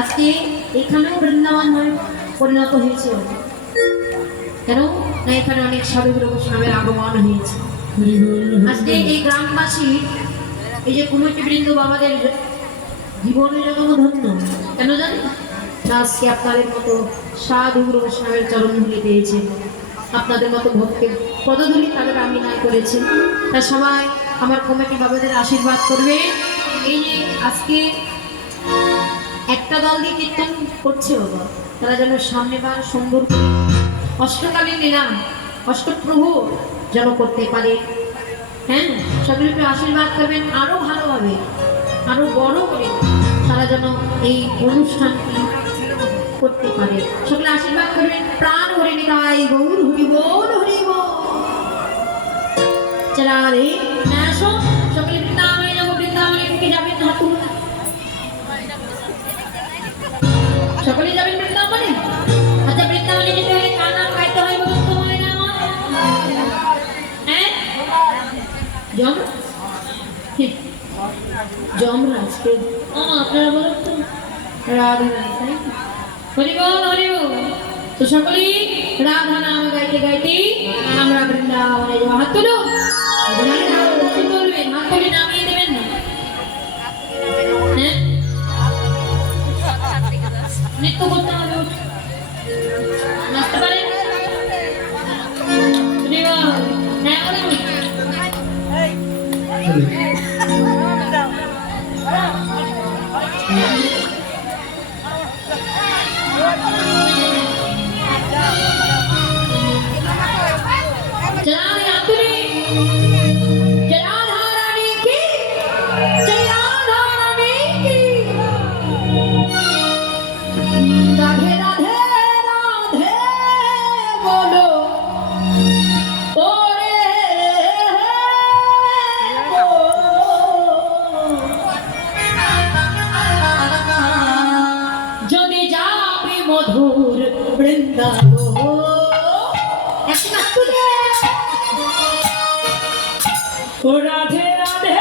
আজকে এখানেও বৃন্দাবন হয়ে পরিণত হয়েছে। কেন না এখানে অনেক সাধুগুরু বৈষ্ণবের আগমন হয়েছে। আজকে এই গ্রামবাসী এই যে কমিটি বৃন্দ বাবাদের জীবনের জন্য ধন্য। কেন জানেন না? আজকে আপনাদের মতো সাধুগুরু বৈষ্ণবের চরণ ধুলি পেয়েছে, আপনাদের মতো ভক্তের পদধূলি তাদের আমিনায় করেছে। তা সবাই আমার কমিটি বাবাদের আশীর্বাদ করবে। এই যে আজকে একটা দল দিয়ে কীর্তন করছে বাবা, তারা যেন সামনেবার সুন্দর করে অষ্টকালীন লীলা অষ্টপ্রভু যেন করতে পারে। হ্যাঁ, সকলকে আশীর্বাদ করবেন আরো ভালোভাবে, আরো বড় করে তারা যেন এই অনুষ্ঠানটি করতে পারে। সকলে আশীর্বাদ করবেন। প্রাণ হরি নিতাই গৌর হরি বল হরি বল। চলা রে আসো সকলে বৃন্দাবনে যাবো। বৃন্দাবনে থেকে যাবেন হাত তুলুন। সকলে যাবেন বৃন্দাবনে। আচ্ছা বৃন্দাবনে যেতে হলে কার নাম গাইতে হয় বলুন তো? মনে না হ্যাঁ জম যমরাজকে আপনারা বলুন তো। রাধা তাই হরি বল হরি বল। তো সকলেই রাধা নাম গাইতে গাইতে আমরা বৃন্দাবনে যাবো। হাত তুলো। বলবেন হাত তুলে নামিয়ে দেবেন না। হ্যাঁ নৃত্য করতে হবে। নাচতে পারেন? হ্যাঁ বলুন। মধুর বৃন্দাবন ও রাধে রাধে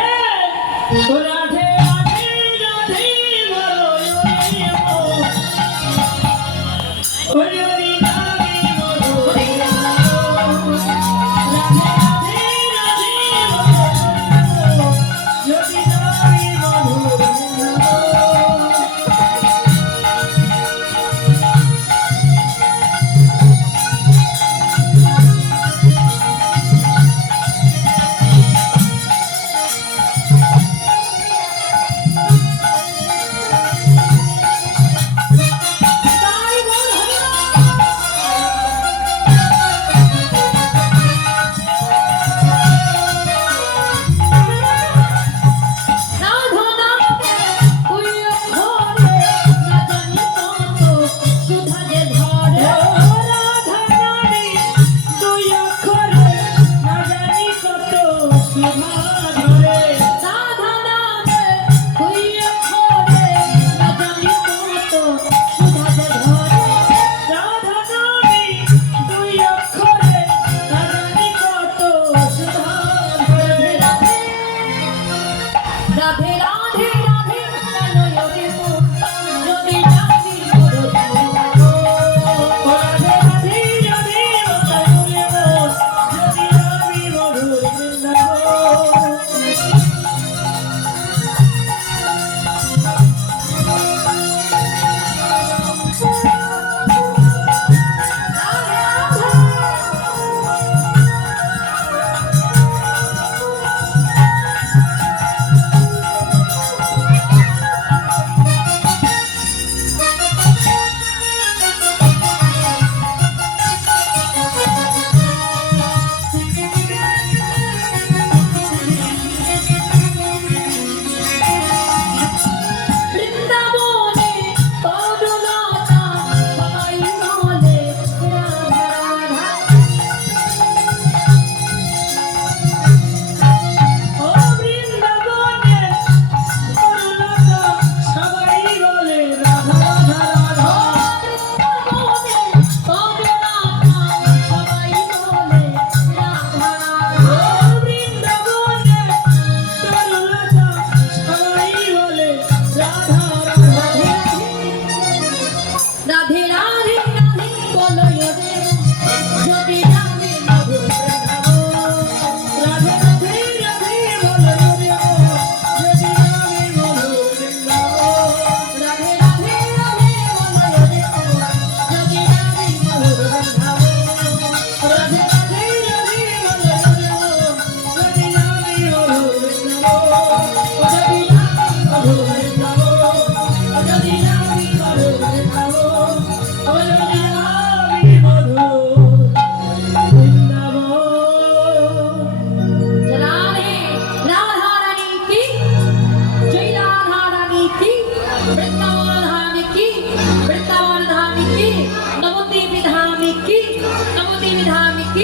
ও রাধে রাধে রাধে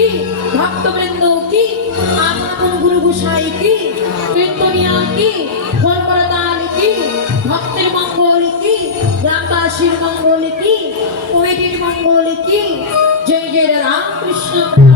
কি, ভক্তবৃন্দ কি, আপন গুরু গোসাই কি, কীর্তনিয়া কি, খোলকরতাল কি, ভক্তের মঙ্গল কি, গ্রামবাসীর মঙ্গল কি, কমিটির মঙ্গল কি। জয় জয় রামকৃষ্ণ।